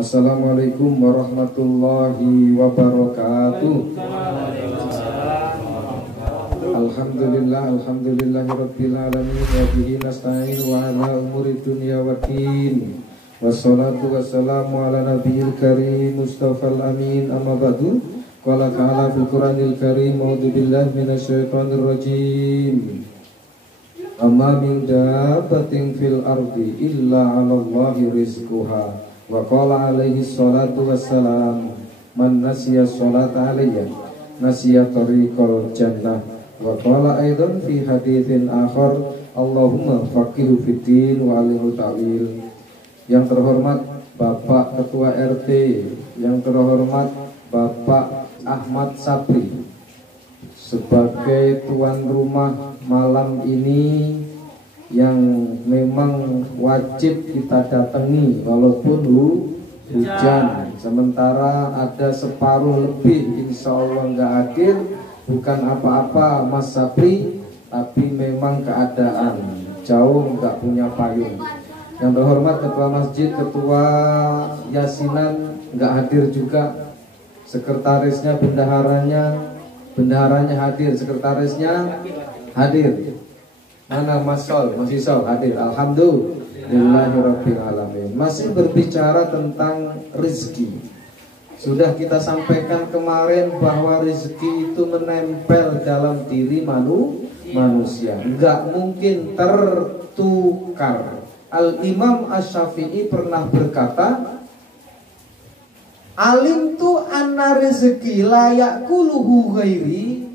Assalamualaikum warahmatullahi wabarakatuh. Alhamdulillahirabbil alamin wa bihi nasta'in wa ala umuri dunya waddin. Wassalatu wassalamu ala nabiyil karim Mustafal amin, amma ba'du. Qala ta'ala fil Qur'anil karim, a'udzu billahi minasyaitonir rajim. Amma min dabbatin fil ardi illa 'alallahi rizquha. Wa qala alaihi salatu wassalam, man nasiya sholata alayya nasiya tariqal jannah. Wa qala aidan fi haditsin akhar, Allahumma faqihu fiddin wa alimhu ta'wil. Yang terhormat Bapak Ketua RT, yang terhormat Bapak Ahmad Sabri sebagai tuan rumah malam ini yang memang wajib kita datangi walaupun hujan. Sementara ada separuh lebih insya Allah nggak hadir, bukan apa-apa Mas Sabri, tapi memang keadaan jauh nggak punya payung. Yang terhormat Ketua Masjid, Ketua Yasinan nggak hadir juga. Sekretarisnya, bendaharanya hadir, sekretarisnya hadir. Mana Mas Sol, Mas Isol hadir. Alhamdulillahirabbil alamin. Masih berbicara tentang rezeki. Sudah kita sampaikan kemarin bahwa rezeki itu menempel dalam diri manusia, enggak mungkin tertukar. Al-Imam Asy-Syafi'i pernah berkata, alim tu anna rezeki layak kuluhu ghairi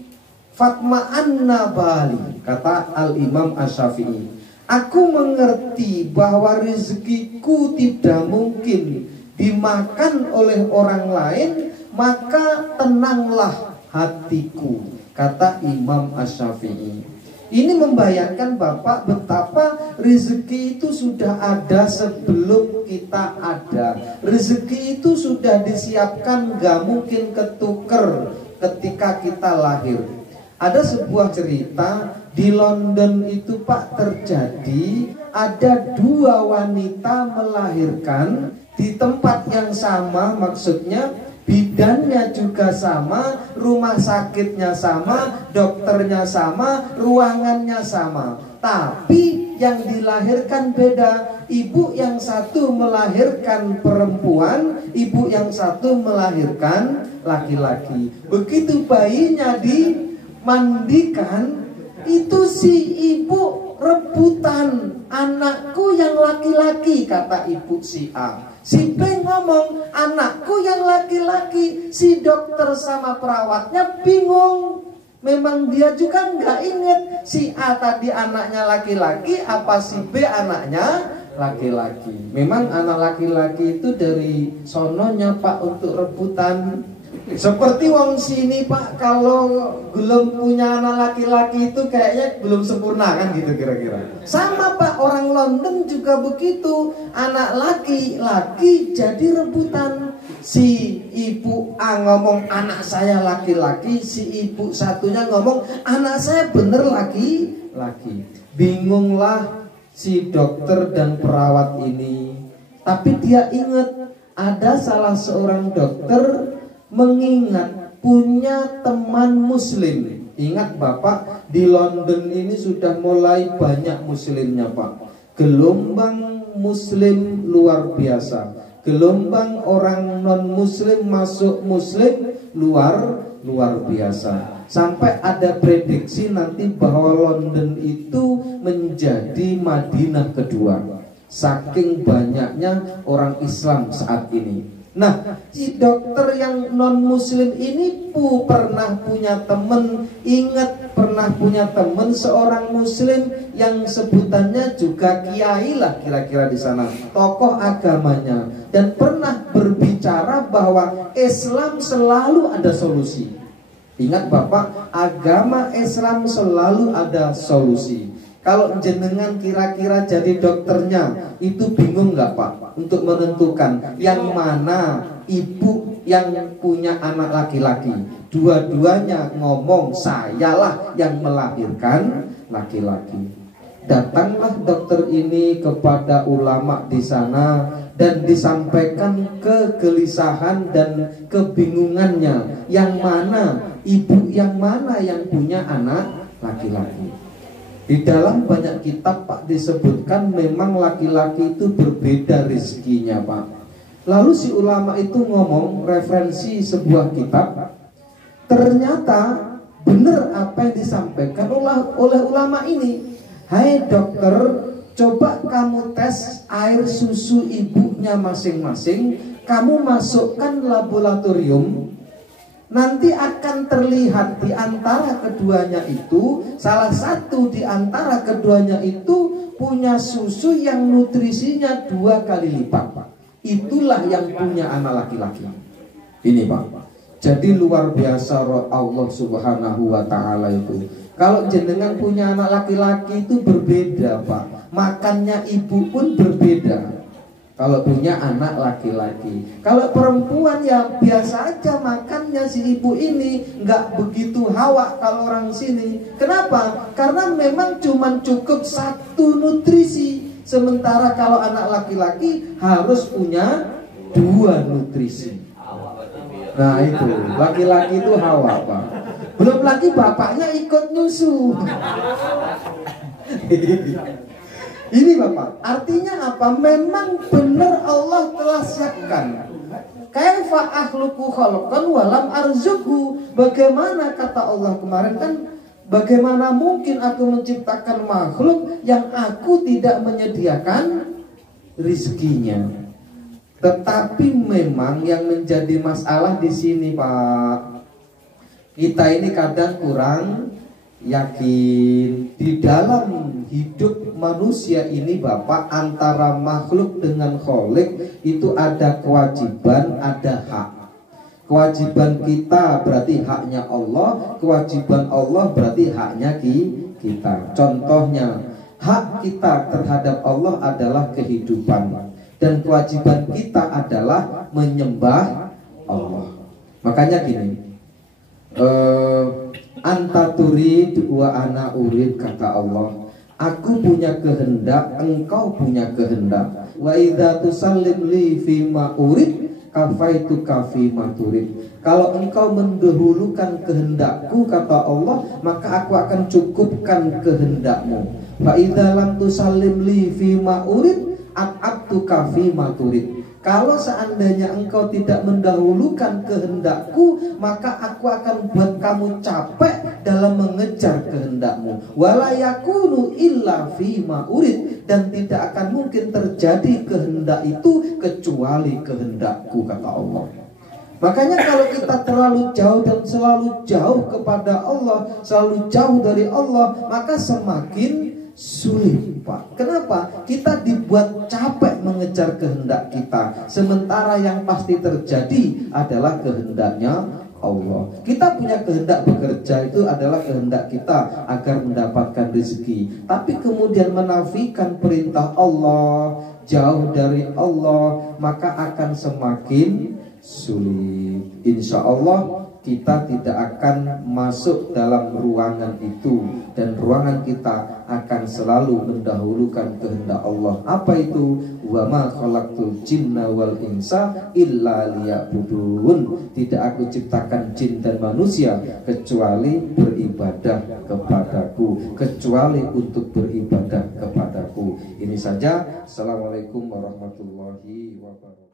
fatma anna bali. Kata Al-Imam Asy-Syafi'i, aku mengerti bahwa rezekiku tidak mungkin dimakan oleh orang lain, maka tenanglah hatiku. Kata Imam Asy-Syafi'i. Ini membayangkan Bapak betapa rezeki itu sudah ada sebelum kita ada. Rezeki itu sudah disiapkan, gak mungkin ketuker ketika kita lahir. Ada sebuah cerita di London itu Pak, terjadi ada dua wanita melahirkan di tempat yang sama, maksudnya bidannya juga sama, rumah sakitnya sama, dokternya sama, ruangannya sama, tapi yang dilahirkan beda. Ibu yang satu melahirkan perempuan, ibu yang satu melahirkan laki-laki. Begitu bayinya dimandikan, itu si ibu rebutan, anakku yang laki-laki, kata ibu si A. Si B ngomong, anakku yang laki-laki. Si dokter sama perawatnya bingung. Memang dia juga nggak inget si A tadi anaknya laki-laki, apa si B anaknya laki-laki. Memang anak laki-laki itu dari sononya Pak untuk rebutan. Seperti wong sini Pak, kalau belum punya anak laki-laki itu kayaknya belum sempurna kan gitu kira-kira. Sama Pak, orang London juga begitu. Anak laki-laki jadi rebutan. Si ibu A ngomong anak saya laki-laki, si ibu satunya ngomong anak saya bener laki-laki. Bingunglah si dokter dan perawat ini. Tapi dia ingat ada salah seorang dokter mengingat punya teman muslim. Ingat Bapak, di London ini sudah mulai banyak muslimnya Pak. Gelombang muslim luar biasa. Gelombang orang non muslim masuk muslim luar biasa. Sampai ada prediksi nanti bahwa London itu menjadi Madinah kedua, saking banyaknya orang Islam saat ini. Nah, si dokter yang non muslim ini pernah punya temen, ingat pernah punya temen seorang muslim yang sebutannya juga kiai lah kira-kira di sana, tokoh agamanya, dan pernah berbicara bahwa Islam selalu ada solusi. Ingat Bapak, agama Islam selalu ada solusi. Kalau jenengan kira-kira jadi dokternya, itu bingung nggak Pak untuk menentukan yang mana ibu yang punya anak laki-laki? Dua-duanya ngomong sayalah yang melahirkan laki-laki. Datanglah dokter ini kepada ulama di sana dan disampaikan kegelisahan dan kebingungannya, yang mana ibu yang mana yang punya anak laki-laki. Di dalam banyak kitab Pak disebutkan memang laki-laki itu berbeda rezekinya Pak. Lalu si ulama itu ngomong referensi sebuah kitab, ternyata benar apa yang disampaikan oleh ulama ini. Hai dokter, coba kamu tes air susu ibunya masing-masing, kamu masukkan laboratorium, nanti akan terlihat di antara keduanya itu, salah satu di antara keduanya itu punya susu yang nutrisinya 2 kali lipat. Itulah yang punya anak laki-laki. Ini Pak. Jadi luar biasa Allah Subhanahu wa ta'ala itu. Kalau jenengan punya anak laki-laki itu berbeda Pak. Makannya ibu pun berbeda kalau punya anak laki-laki. Kalau perempuan ya biasa aja makannya si ibu ini, nggak begitu hawa kalau orang sini. Kenapa? Karena memang cuma cukup 1 nutrisi. Sementara kalau anak laki-laki harus punya 2 nutrisi. Nah itu, laki-laki itu hawa Pak. Belum lagi bapaknya ikut nyusu. Ini Bapak, artinya apa? Memang benar Allah telah siapkan. Kaifa akhluqu khalqan walam arzuqhu. Bagaimana kata Allah kemarin kan, bagaimana mungkin aku menciptakan makhluk yang aku tidak menyediakan rizkinya. Tetapi memang yang menjadi masalah di sini Pak, kita ini kadang kurang yakin di dalam hidup manusia ini Bapak, antara makhluk dengan Khalik itu ada kewajiban, ada hak. Kewajiban kita berarti haknya Allah, kewajiban Allah berarti haknya kita. Contohnya, hak kita terhadap Allah adalah kehidupan, dan kewajiban kita adalah menyembah Allah. Makanya gini, anta turid wa ana urid, kata Allah, aku punya kehendak, engkau punya kehendak. Wa idza tusallim li fi ma urid kafaitu kafi ma turid. Kalau engkau mendahulukan kehendakku, kata Allah, maka aku akan cukupkan kehendakmu. Fa idza lam tusallim li fi ma urid at'abtu kafi ma turid. Kalau seandainya engkau tidak mendahulukan kehendakku, maka aku akan buat kamu capek dalam mengejar kehendakmu. Wala yakunu illa fima urid, dan tidak akan mungkin terjadi kehendak itu kecuali kehendakku, kata Allah. Makanya kalau kita terlalu jauh dan selalu jauh kepada Allah, selalu jauh dari Allah, maka semakin sulit Pak. Kenapa? Kita dibuat capek mengejar kehendak kita, sementara yang pasti terjadi adalah kehendaknya Allah. Kita punya kehendak bekerja, itu adalah kehendak kita agar mendapatkan rezeki. Tapi kemudian menafikan perintah Allah, jauh dari Allah, maka akan semakin sulit. Insya Allah kita tidak akan masuk dalam ruangan itu, dan ruangan kita akan selalu mendahulukan kehendak Allah. Apa itu? Wa ma khalaqtul jinna wal insa illa liya'budun. Tidak aku ciptakan jin dan manusia kecuali beribadah kepadaku, kecuali untuk beribadah kepadaku. Ini saja. Assalamualaikum warahmatullahi wabarakatuh.